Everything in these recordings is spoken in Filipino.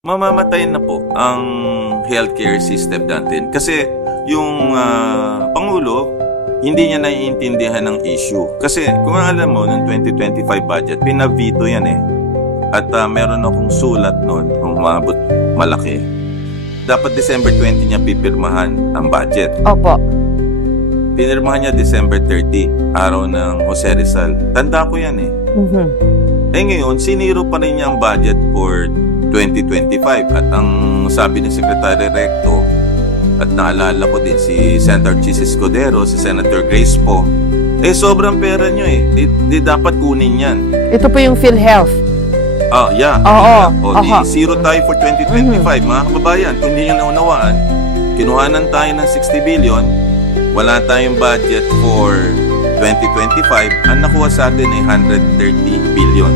Mamamatay na po ang healthcare system natin kasi yung Pangulo hindi niya naiintindihan ng issue. Kasi kung alam mo, ng 2025 budget, pinavito yan eh. At meron akong sulat noon, kung umabot malaki. Dapat December 20 niya pipirmahan ang budget. Opo. Pinirmahan niya December 30, araw ng Jose Rizal. Tanda ko yan eh. Eh ngayon, siniro pa rin niya ang budget for 2025 at ang sabi ni Secretary Recto at naalala ko din si Senator Chis Escudero, si Senator Grace po, eh sobrang pera nyo eh. Di dapat kunin yan. Ito po yung PhilHealth. Yeah. Oo. Di zero tayo for 2025. Mga kababayan, kung hindi nyo naunawaan, kinuhanan tayo ng 60 billion, wala tayong budget for 2025, ang nakuha sa atin ay 130 billion.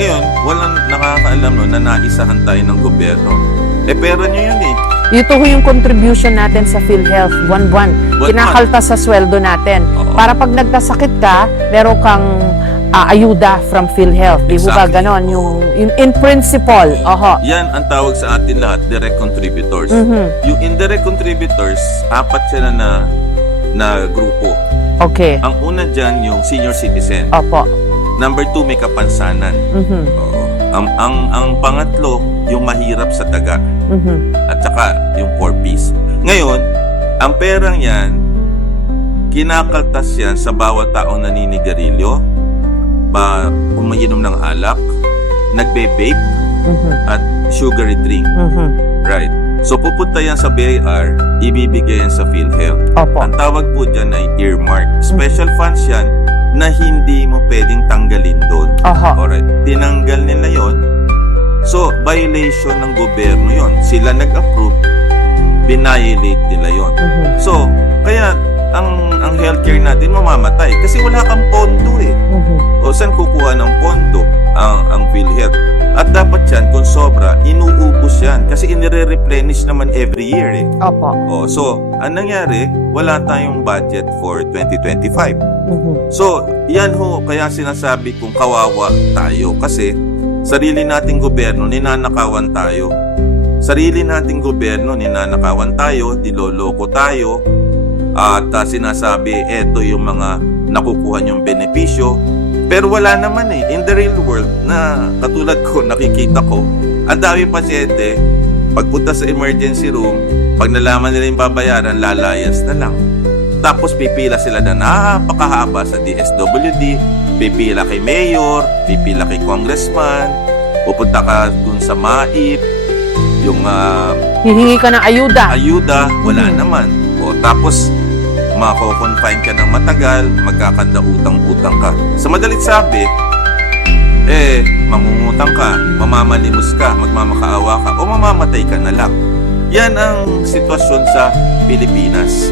Ngayon, walang nakakaalam no, na naisahan tayo ng gobyerno. Eh, pera nyo yun eh. Ito ho yung contribution natin sa PhilHealth, buwan-buwan. Kinakaltas sa sweldo natin. Para pag nagkasakit ka, meron kang ayuda from PhilHealth. Di ba ba ganon? Yung in principle. Yan ang tawag sa atin lahat, direct contributors. Yung indirect contributors, apat sila na grupo. Okay. Ang una dyan, yung senior citizen. Opo. Number 2, may kapansanan. Oo. Ang pangatlo, yung mahirap sa daga. At saka, yung 4Ps. Ngayon, ang perang yan, kinakaltas yan sa bawat taong naninigarilyo, umiinom ng alak, nagbe-vape, at sugary drink. Right. So, pupunta yan sa BIR, ibibigay yan sa PhilHealth. Opo. Ang tawag po dyan ay earmark. Special funds yan na hindi mo pwedeng tanggalin doon. Alright. Tinanggal nila yon. So, violation ng gobyerno yon. Sila nag-approve, binayolate nila yon. So, kaya ang healthcare natin mamamatay kasi wala kang pondo eh. O saan kukuha ng pondo ang PhilHealth? At dapat yan, kung sobra, inuubos yan. Kasi inire-replenish naman every year eh. Opo. So, ang nangyari, wala tayong budget for 2025. So, yan ho, kaya sinasabi kong kawawa tayo. Kasi, sarili nating gobyerno, ninanakawan tayo. Sarili nating gobyerno, ninanakawan tayo, niloloko tayo. At sinasabi, eto yung mga nakukuha niyong benepisyo. Pero wala naman eh. In the real world, na katulad ko, nakikita ko, ang dami pasyente, pagpunta sa emergency room, pag nalaman nila yung babayaran, lalayas na lang. Tapos pipila sila na napakahaba sa DSWD, pipila kay mayor, pipila kay congressman, pupunta ka dun sa MAIP, yung hihingi ka ng ayuda. Wala naman. Tapos mako-confine ka ng matagal, magkakanda utang-utang ka. Sa madalit sabi, mangungutang ka, mamamalimos ka, magmamakaawa ka, o mamamatay ka na lang. Yan ang sitwasyon sa Pilipinas.